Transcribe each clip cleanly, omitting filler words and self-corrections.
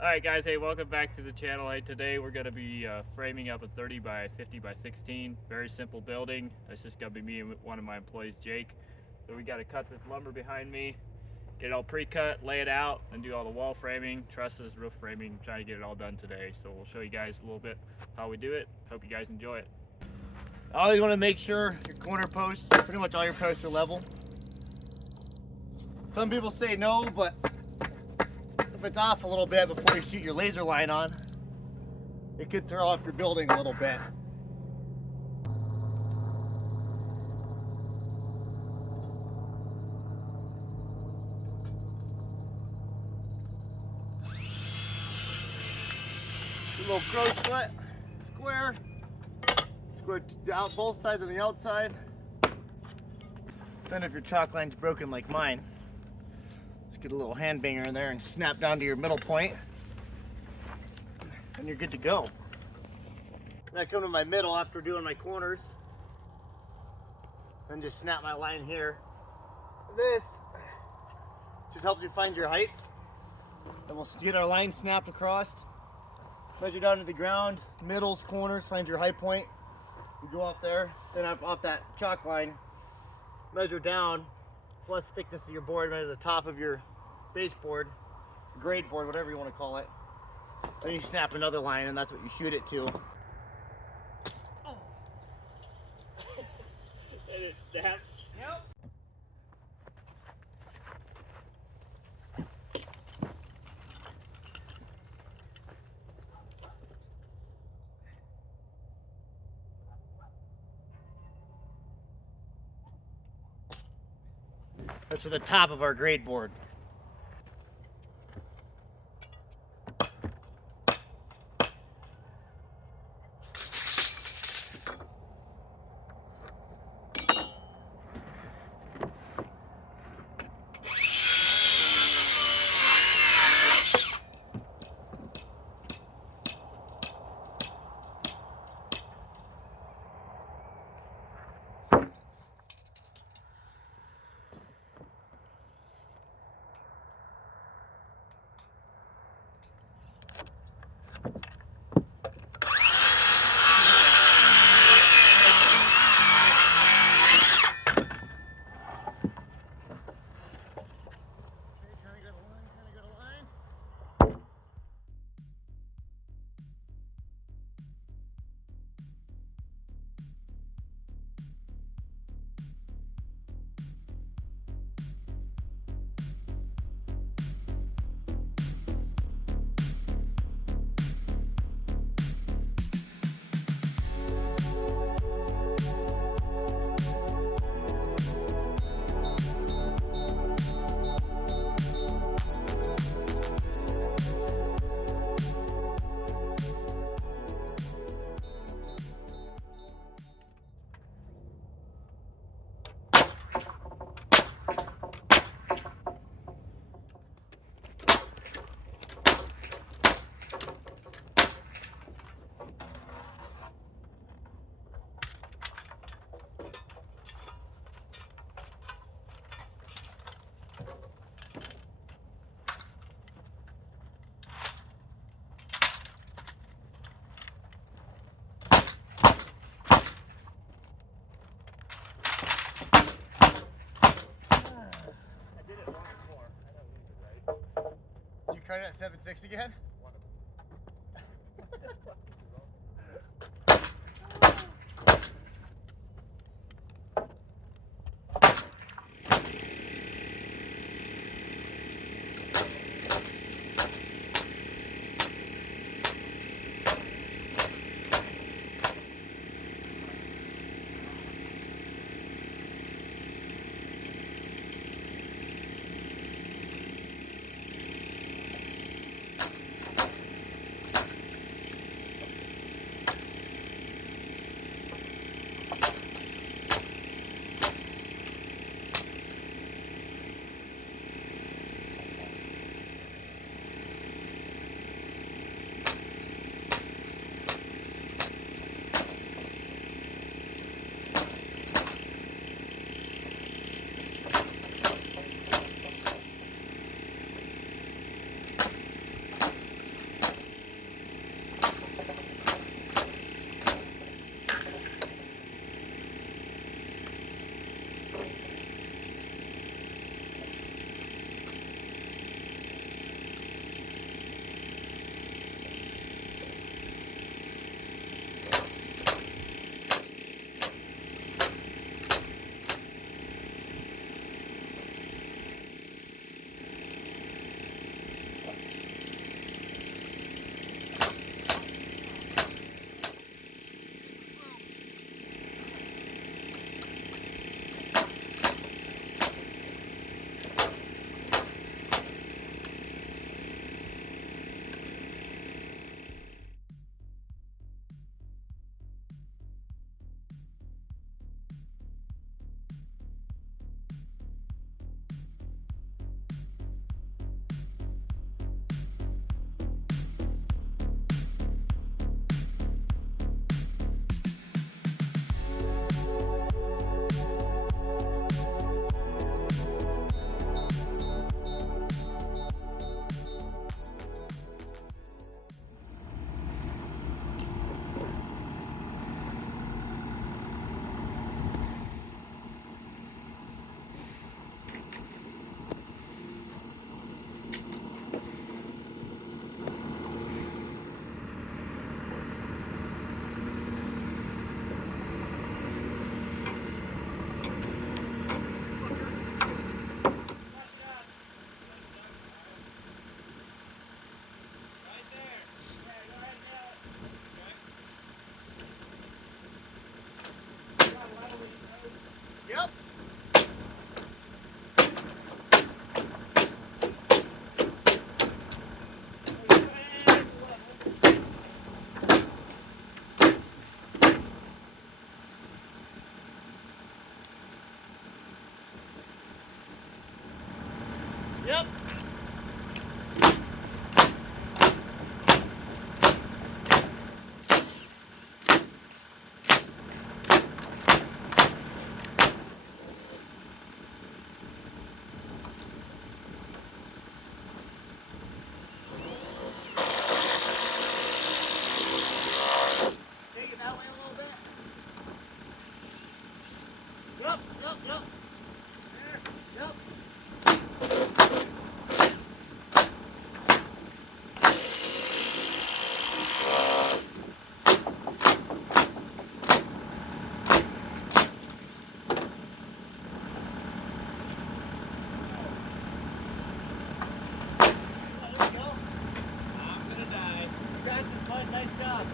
Alright guys, hey, welcome back to the channel. Hey, today we're going to be framing up a 30 by 50 by 16. Very simple building. It's just going to be me and one of my employees, Jake. So we got to cut this lumber behind me, get it all pre-cut, lay it out, and do all the wall framing, trusses, roof framing, trying to get it all done today. So we'll show you guys a little bit how we do it. Hope you guys enjoy it. Always want to make sure your corner posts, pretty much all your posts are level. Some people say no, but if it's off a little bit before you shoot your laser line on, it could throw off your building a little bit. A little crow's foot, square out both sides on the outside. Then if your chalk line's broken like mine, just get a little hand banger in there and snap down to your middle point, and you're good to go. Then I come to my middle after doing my corners, and just snap my line here. This just helps you find your heights. And we'll get our line snapped across, measure down to the ground, middles, corners, find your high point. You go off there, then off that chalk line, measure down, plus thickness of your board, measure the top of your baseboard, grade board, whatever you want to call it. Then you snap another line, and that's what you shoot it to. Oh. And it snaps. Yep. That's for the top of our grade board. You cut it at 7.6 again? Nice job.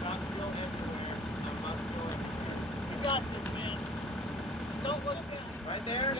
About to go everywhere. I'm about to go everywhere. You got this, man. Don't look back. Right there.